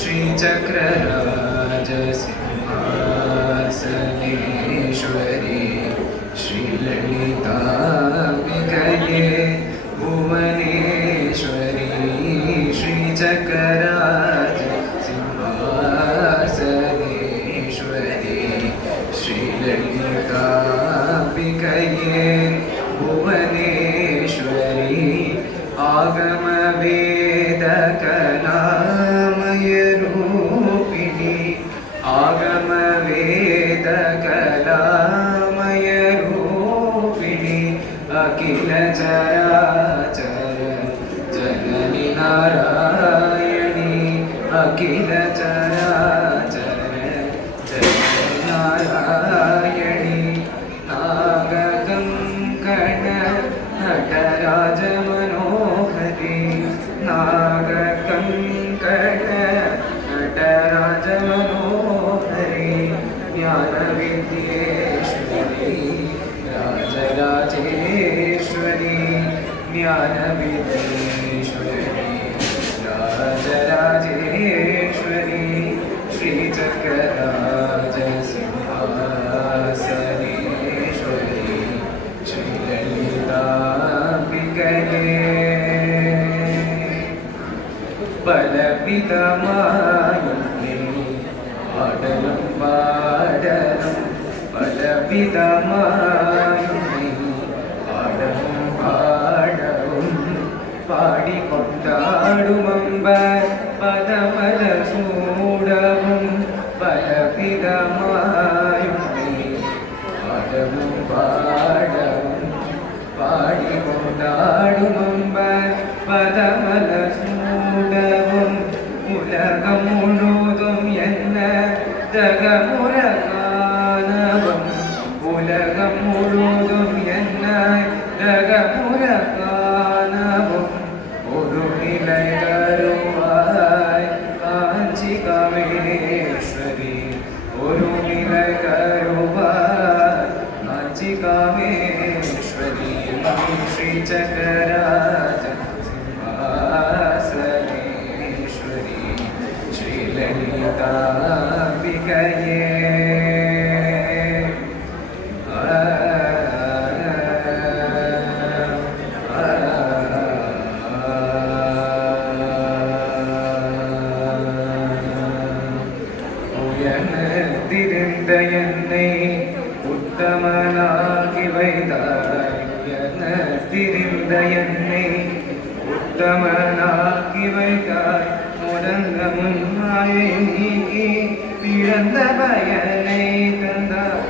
श्रीचक्रराजसिंहासनेश्वरी श्रीललिताम्बिकये भुवनेश्वरी श्रीचक्रराजसिंहासनेश्वरी श्रीललिताम्बिकये भुवनेश्वरी आगमवेदकलामयरूपिणी आगमवेदकलामयरूपिणी अखिलचराचर जननि नारायणी अखिलचराचर जननि नारायणी नागकङ्कण नटराजमनोहरी नागकङ्कण नटराजमनोहरी ज्ञानविद्येश्वरी राजराजेश्वरी ज्ञानविद्येश्वरी राजराजेश्वरी श्रीचक्रराजसिंहासनेश्वरी श्रीललिताम्बिकये பலவிதமாயுள்ளே பாடலும் பாடலும் பலவிதமாயுள்ளே பாடலும் பாடலும் பாடிக்கொண்டாடும் அம்பர் பதமல சூடவும் பலவிதமாயுள்ளே பாடலும் பாடலும் பாடிக்கொண்டாடும் அம்பர் பதமல சூடவும் உலகம் முழுதும் என்ன தகமுற காணவும் உலகம் முழுதும் என்ன தகமுற காணவும் ஒரு நிலை தருவாய் காஞ்சி காமேஸ்வரி ஒரு நிலை தருவாய் காஞ்சி காமேஸ்வரி ஸ்ரீசக்கராஜ सिंहासनेश्वरी श्रीललिताम्बिकये உயர்ந்திருந்த என்னை உத்தமனாகி வைத்தாய் உயர்ந்திருந்த என்னை உத்தமனாகி வைத்தாய் முடங்க முன்மாயை நீக்கி பிறந்த பயனை தந்தாய்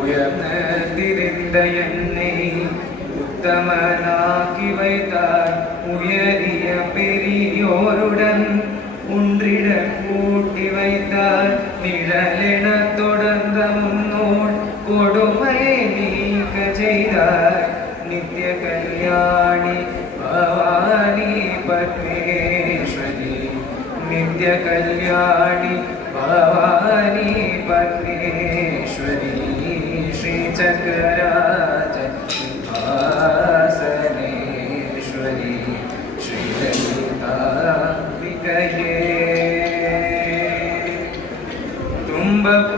உயர்ந்திருந்த என்னை உத்தமனாக்கி வைத்தாய் உயரிய பெரியோருடன் ஒன்றிட கூட்டி வைத்தார் நிழலென தொடர்ந்த முன்னோர் கொடுமையை நீக்க செய்தார் நித்ய கல்யாணி பவானி பத்மேஸ்வரி நித்ய கல்யாணி பவானி பத்மேஸ்வரி ஸ்ரீசக்கராஜ சிம்ஹாசனேஸ்வரி ஸ்ரீலலிதாம்பிகயே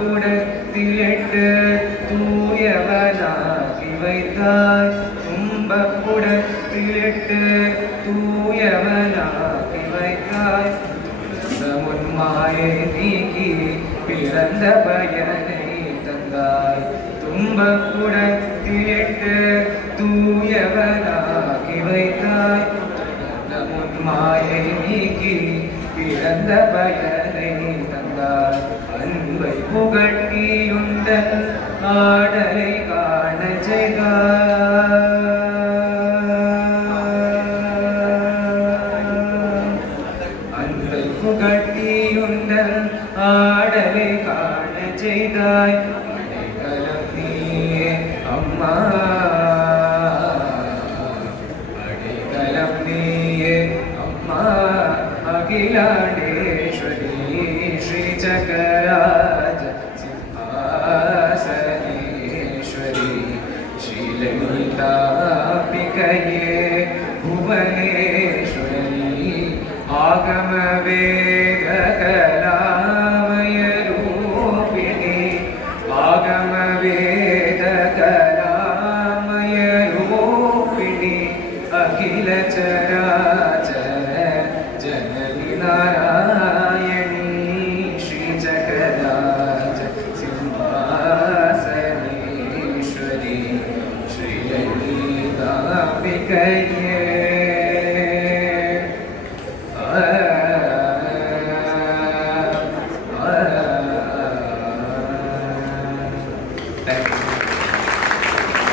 தும்பப்புடத்திலிட்டு தூயவனாகி வைத்தாய் தும்பப்புடத்திலிட்டு தூயவனாகி வைத்தாய் முன்மாயை நீக்கி பிறந்த பயனை தந்தாய் தும்பப்புடத்திலிட்டு தூயவனாகி வைத்தாய் முன்மாயை நீக்கி பிறந்த பயனை தந்தாய் அன்பை புகட்டியுண்டல் ஆடலை காண செய்தாய் அன்பை புகட்டியுண்டல் ஆடலை காண செய்தாய் அடைக்கலம் நீயே அம்மா அடைக்கலம் நீயே அம்மா அகிலாண்டேஸ்வரி श्रीचक्रराज सिंहासनेश्वरी श्रीललिताम्बिकये भुवनेश्वरी ஆகம வேத கலாமய ரூபிணி ஆகம வேத கலாமய ரூபிணி அகில